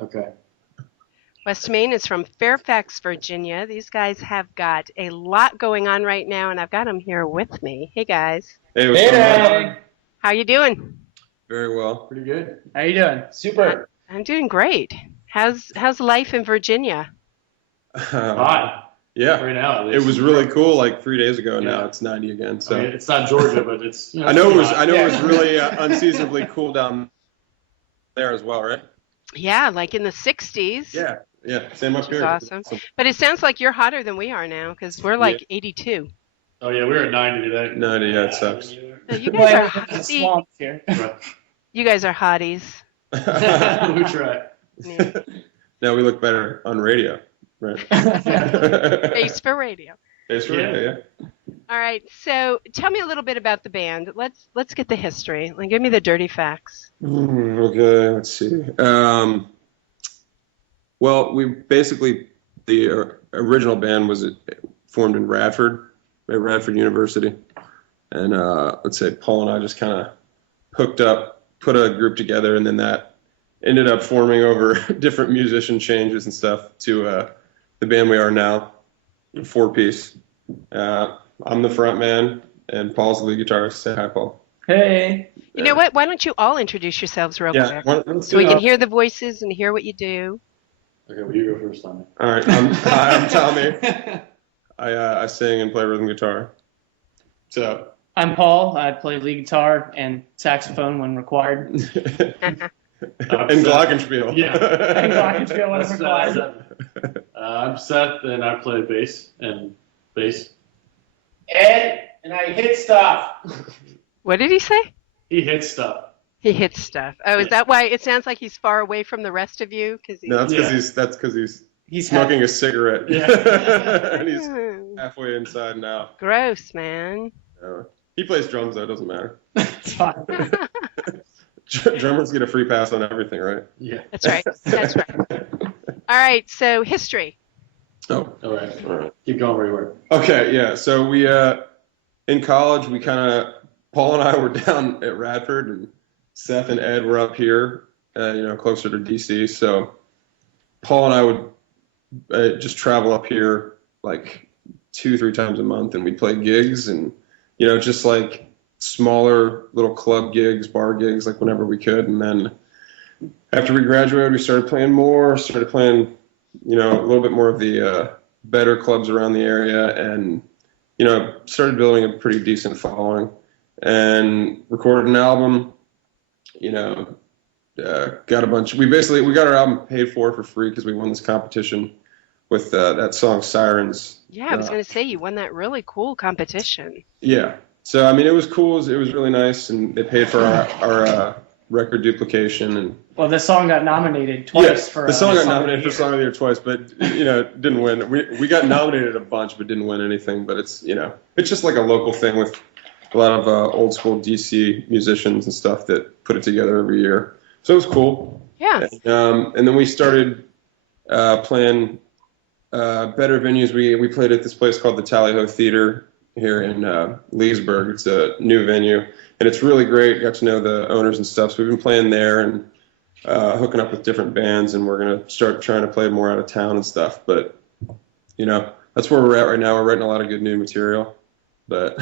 Okay. Westmain is from Fairfax, Virginia. These guys have got a lot going on right now, and I've got them here with me. Hey, guys. Hey, what's Hey, going on? Day. How you doing? Very well. Pretty good. How you doing? I, Super. I'm doing great. How's life in Virginia? Um, Hot. yeah, Right now, at it least. was really cool like 3 days ago. Now Yeah. it's 90 again. I mean, So it's not Georgia, but it's, I know it was. hot. I know it was Yeah. really unseasonably cool down there as well, right? Yeah, like in the 60s, Yeah, yeah. Same up which is here. awesome. But it sounds like you're hotter than we are now because we're Yeah, like 82. Oh, yeah, we were at 90 today. 90. Yeah, it sucks. So you guys Well, are in the see, swamps here. Right. you guys are hotties. We try. Yeah. Now we look better on radio, right? Face for radio. Face for radio, yeah. All right, so tell me a little bit about the band. Let's get the history. Like, give me the dirty facts. Okay, let's see. Well, we basically the original band was formed in Radford, at Radford University, and let's say Paul and I just kind of hooked up, put a group together, and then that ended up forming over different musician changes and stuff to the band we are now, a four-piece. I'm the front man, and Paul's the lead guitarist. Say hi, Paul. Hey. You know what? Why don't you all introduce yourselves real Yeah, quick let's so do we can that. hear the voices and hear what you do. Okay, well, you go first, Tommy. All right, hi, I'm Tommy. I sing and play rhythm guitar. So. I'm Paul. I play lead guitar and saxophone when required. And glockenspiel. Yeah. And glockenspiel when That's, required. I'm Seth, and I play bass and bass. Ed, and I hit stuff. What did he say? He hits stuff. He hits stuff. Oh, is that why it sounds like he's far away from the rest of you? Because No, that's because Yeah. that's because he's He's smoking a cigarette. Yeah. And he's halfway inside now. Gross, man. He plays drums though, it doesn't matter. It's fine. Drummers get a free pass on everything, right? Yeah. That's right. That's right. All right. So history. Oh, All right. all right. Keep going where you were. Okay, yeah. So we in college we kind of Paul and I were down at Radford, and Seth and Ed were up here, closer to DC. So Paul and I would just travel up here like 2-3 times a month, and we'd play gigs, and just like smaller little club gigs, bar gigs, like whenever we could. And then after we graduated, we started playing, a little bit more of the better clubs around the area, and started building a pretty decent following, and recorded an album. Got a bunch. We got our album paid for free because we won this competition with that song Sirens. Yeah, I was going to say you won that really cool competition. Yeah. So I mean, it was cool. It was really nice, and they paid for our record duplication. And Well, the song got nominated twice for the song got Song of the nominated for Year. Song of the Year twice, but didn't win. We got nominated a bunch, but didn't win anything. But it's just like a local thing with a lot of old school DC musicians and stuff that put it together every year. So it was cool. Yeah. And then we started playing better venues. We played at this place called the Tally-Ho Theater here in Leesburg. It's a new venue, and it's really great. Got to know the owners and stuff. So we've been playing there and hooking up with different bands, and we're going to start trying to play more out of town and stuff. But, that's where we're at right now. We're writing a lot of good new material. But,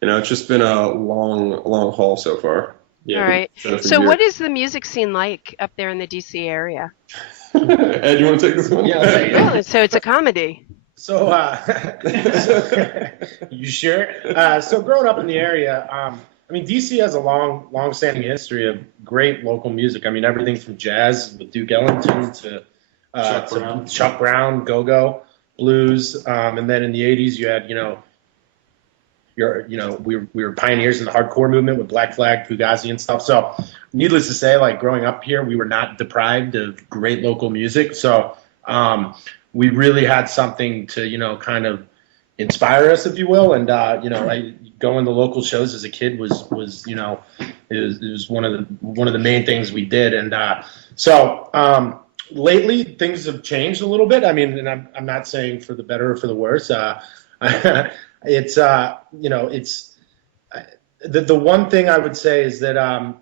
it's just been a long, long haul so far. Yeah. All right. For So years. what is the music scene like up there in the DC area? Ed, you want to take this one? Yeah, I'll take it. Really? So it's a comedy. So, you sure? So growing up in the area, DC has a long-standing history of great local music. I mean, everything from jazz with Duke Ellington to Chuck Brown, go-go, blues, and then in the '80s you had, we were pioneers in the hardcore movement with Black Flag, Fugazi, and stuff. So, needless to say, like growing up here, we were not deprived of great local music. So, we really had something to, kind of inspire us, if you will. And going to local shows as a kid was it was one of the main things we did. And lately things have changed a little bit. I mean, and I'm not saying for the better or for the worse. It's the one thing I would say is that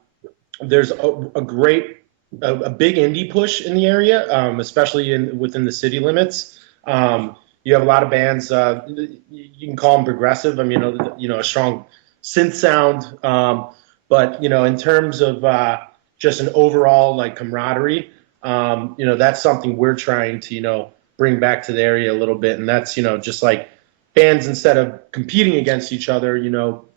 there's a great a big indie push in the area, especially within the city limits. You have a lot of bands. You can call them progressive. I mean, a strong synth sound. But in terms of just an overall like camaraderie, that's something we're trying to bring back to the area a little bit, and that's just like bands, instead of competing against each other,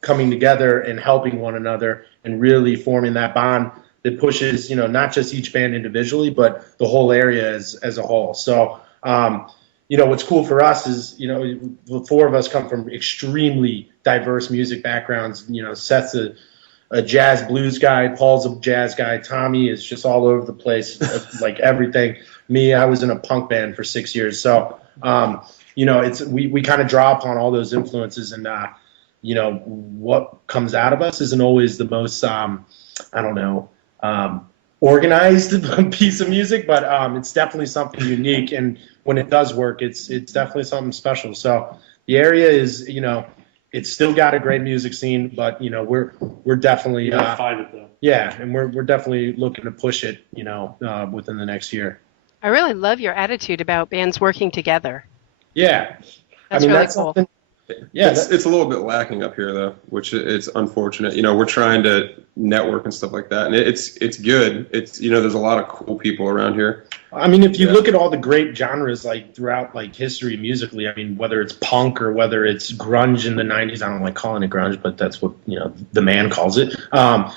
coming together and helping one another and really forming that bond that pushes, not just each band individually, but the whole area as a whole. So, what's cool for us is, the four of us come from extremely diverse music backgrounds. Seth's a jazz blues guy, Paul's a jazz guy, Tommy is just all over the place, like everything. Me, I was in a punk band for 6 years. So, we kind of draw upon all those influences, and what comes out of us isn't always the most organized piece of music, but it's definitely something unique, and when it does work, it's definitely something special. So the area is, it's still got a great music scene, but we're definitely You gotta find it though. yeah, and we're definitely looking to push it, within the next year. I really love your attitude about bands working together. Yeah, That's really cool. something. Yeah, it's a little bit lacking up here though, which it's unfortunate. We're trying to network and stuff like that, and it's good. It's there's a lot of cool people around here. I mean, if you look at all the great genres like throughout like history musically, I mean, whether it's punk or whether it's grunge in the '90s, I don't like calling it grunge, but that's what the man calls it. All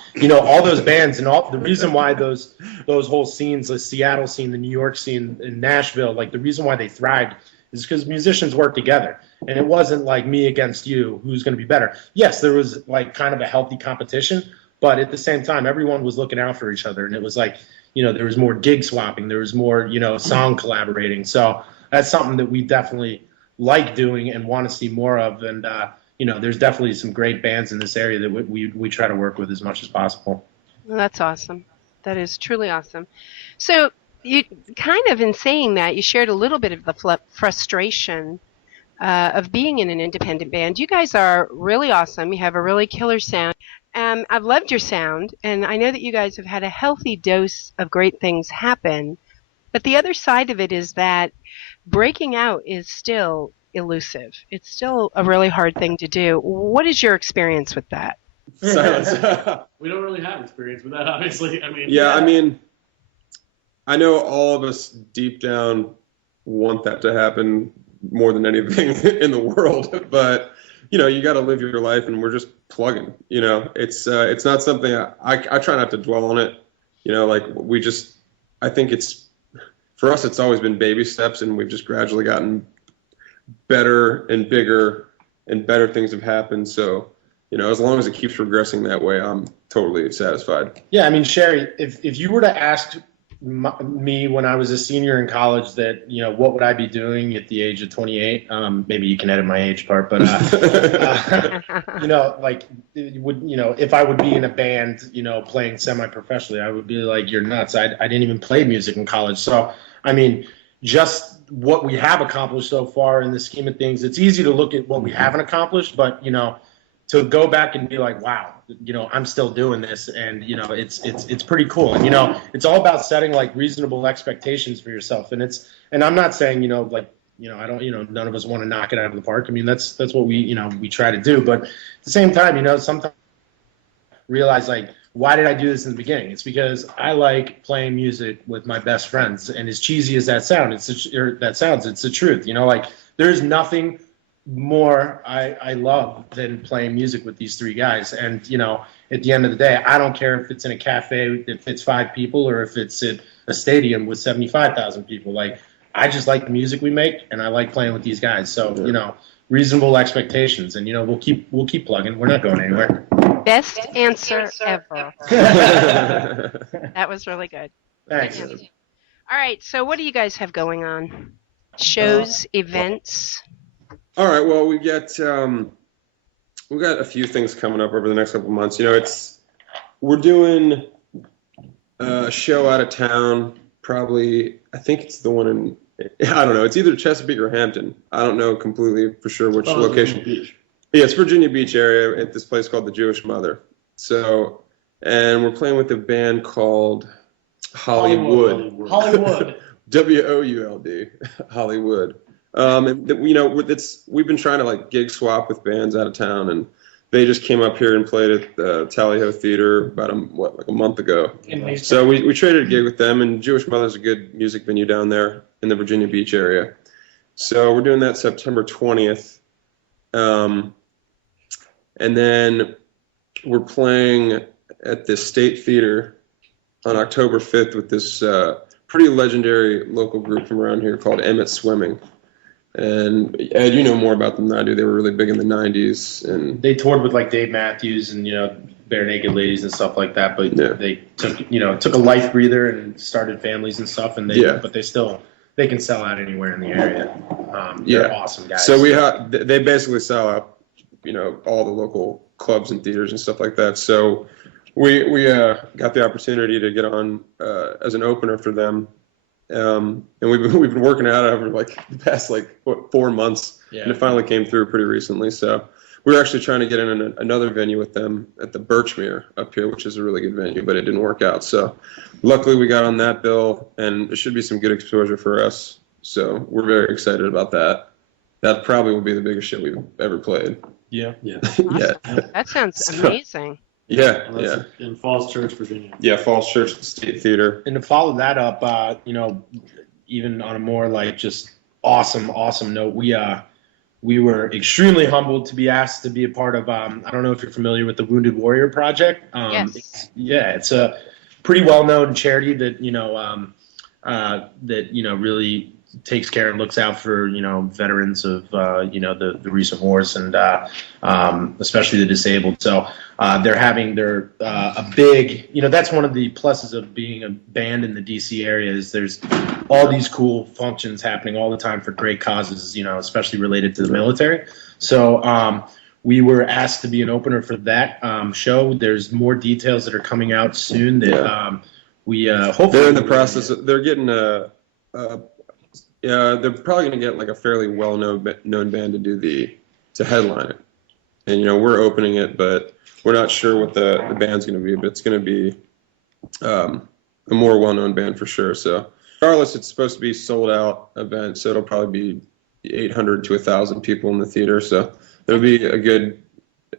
those bands and all the reason why those whole scenes, the Seattle scene, the New York scene, in Nashville, like the reason why they thrived is because musicians work together. And it wasn't like me against you, who's going to be better. Yes, there was like kind of a healthy competition, but at the same time, everyone was looking out for each other. And it was like, there was more gig swapping. There was more, song collaborating. So that's something that we definitely like doing and want to see more of. And, there's definitely some great bands in this area that we try to work with as much as possible. Well, that's awesome. That is truly awesome. So you kind of, in saying that, you shared a little bit of the frustration of being in an independent band. You guys are really awesome. You have a really killer sound. I've loved your sound, and I know that you guys have had a healthy dose of great things happen. But the other side of it is that breaking out is still elusive. It's still a really hard thing to do. What is your experience with that? Silence. We don't really have experience with that, obviously. I know all of us deep down want that to happen more than anything in the world, but you got to live your life, and we're just plugging. It's not something I try not to dwell on it. I think it's, for us, it's always been baby steps, and we've just gradually gotten better and bigger, and better things have happened. So as long as it keeps progressing that way, I'm totally satisfied. Yeah, I mean, Sherry, if you were to ask me when I was a senior in college that, what would I be doing at the age of 28? Maybe you can edit my age part, but, if I would be in a band, playing semi-professionally, I would be like, you're nuts. I didn't even play music in college. So, I mean, just what we have accomplished so far in the scheme of things, it's easy to look at what we haven't accomplished, but, to go back and be like, wow, I'm still doing this, and it's pretty cool. And it's all about setting like reasonable expectations for yourself. And I'm not saying I don't none of us want to knock it out of the park. I mean, that's what we try to do. But at the same time, sometimes realize like, why did I do this in the beginning? It's because I like playing music with my best friends, and as cheesy as that sounds, it's the truth. Like there's nothing more I love than playing music with these three guys. And at the end of the day, I don't care if it's in a cafe that fits 5 people or if it's at a stadium with 75,000 people. Like, I just like the music we make, and I like playing with these guys. So reasonable expectations, and we'll keep plugging. We're not going anywhere. Best answer ever. That was really good. Thanks. All right, so what do you guys have going on? Shows, events? All right. Well, we got a few things coming up over the next couple of months. We're doing a show out of town. Probably, I think it's the one in, I don't know. It's either Chesapeake or Hampton. I don't know completely for sure which location. Virginia Beach. Yeah, it's Virginia Beach area at this place called the Jewish Mother. So, and we're playing with a band called Hollywood. Hollywood. WOULD, Hollywood. And you know, we've been trying to like gig swap with bands out of town, and they just came up here and played at the Tally Ho Theater about a month ago. So we traded a gig with them, and Jewish Mother's a good music venue down there in the Virginia Beach area. So we're doing that September 20th, and then we're playing at the State Theater on October 5th with this pretty legendary local group from around here called Emmett Swimming. And Ed, you know more about them than I do. They were really big in the 90s. And They toured with like Dave Matthews and, Bare Naked Ladies and stuff like that. But Yeah. they took a life breather and started families and stuff. And but they can sell out anywhere in the area. They're awesome guys. So they basically sell out, all the local clubs and theaters and stuff like that. So we got the opportunity to get on as an opener for them. And we've been working out over like the past 4 months, and it finally came through pretty recently. So we were actually trying to get in another venue with them at the Birchmere up here, which is a really good venue, but it didn't work out. So luckily we got on that bill, and it should be some good exposure for us. So we're very excited about that. That probably will be the biggest show we've ever played. Yeah. Yeah. That sounds amazing. Yeah. And that's in Falls Church, Virginia. Yeah. Falls Church State Theater. And to follow that up, even on a more like just awesome note, we were extremely humbled to be asked to be a part of. I don't know if you're familiar with the Wounded Warrior Project. Yes. It's a pretty well-known charity that really takes care and looks out for veterans of the recent wars and especially the disabled. So they're having a big that's one of the pluses of being a band in the DC area is there's all these cool functions happening all the time for great causes, especially related to the military. So we were asked to be an opener for that show. There's more details that are coming out soon that we hopefully they're in the process. They're getting they're probably going to get like a fairly well-known band to headline it, and we're opening it, but we're not sure what the band's going to be. But it's going to be a more well-known band for sure. So regardless, it's supposed to be sold out event, so it'll probably be 800 to 1,000 people in the theater. So it'll be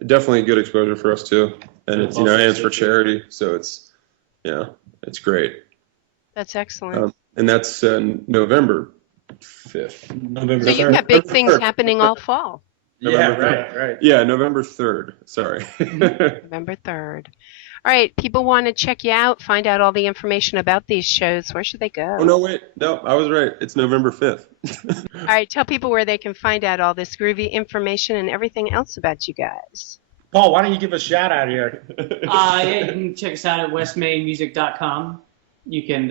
definitely a good exposure for us too, and it's and it's for charity, so it's great. That's excellent. And that's November 5th. November So you've got big things happening all fall. Right. Yeah, November 3rd. Sorry. November 3rd. All right, people want to check you out, find out all the information about these shows. Where should they go? Oh, no, wait. No, I was right. It's November 5th. All right, tell people where they can find out all this groovy information and everything else about you guys. Paul, why don't you give a shout out here? You can check us out at westmainmusic.com. You can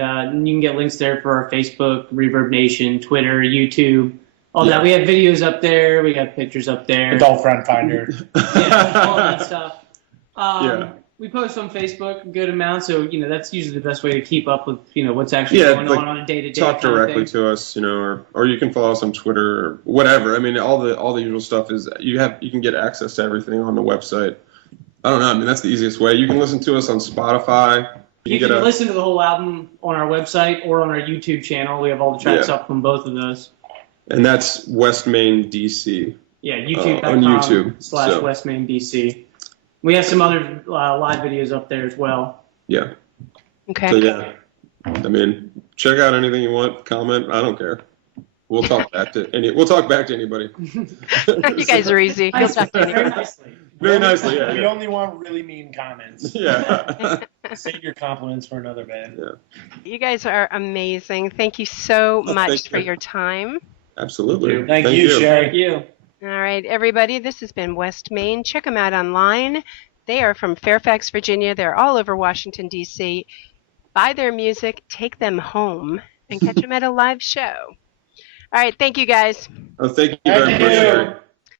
get links there for our Facebook, Reverb Nation, Twitter, YouTube, all that. We have videos up there. We got pictures up there. Adult Friend Finder. All that stuff. We post on Facebook a good amount, so that's usually the best way to keep up with what's actually going on a day-to-day. Talk directly to us, or you can follow us on Twitter or whatever. I mean, all the usual stuff is you can get access to everything on the website. I don't know. I mean, that's the easiest way. You can listen to us on Spotify. You can listen to the whole album on our website or on our YouTube channel. We have all the tracks up from both of those. And that's Westmain DC. Yeah, YouTube.com on YouTube /Westmain DC. We have some other live videos up there as well. Yeah. Okay. So I mean, check out anything you want. Comment. I don't care. We'll talk back to anybody. You guys are easy. You'll talk to Very anyone. nicely. Very nicely. Yeah. We only want really mean comments. Yeah. Save your compliments for another band. Yeah. You guys are amazing. Thank you so much thank for you. your time. Absolutely. Thank you, Sherry. Thank you. All right, everybody, this has been Westmain. Check them out online. They are from Fairfax, Virginia. They're all over Washington, D.C. Buy their music, take them home, and catch them at a live show. All right, thank you, guys. Oh, thank you very much, Sherry.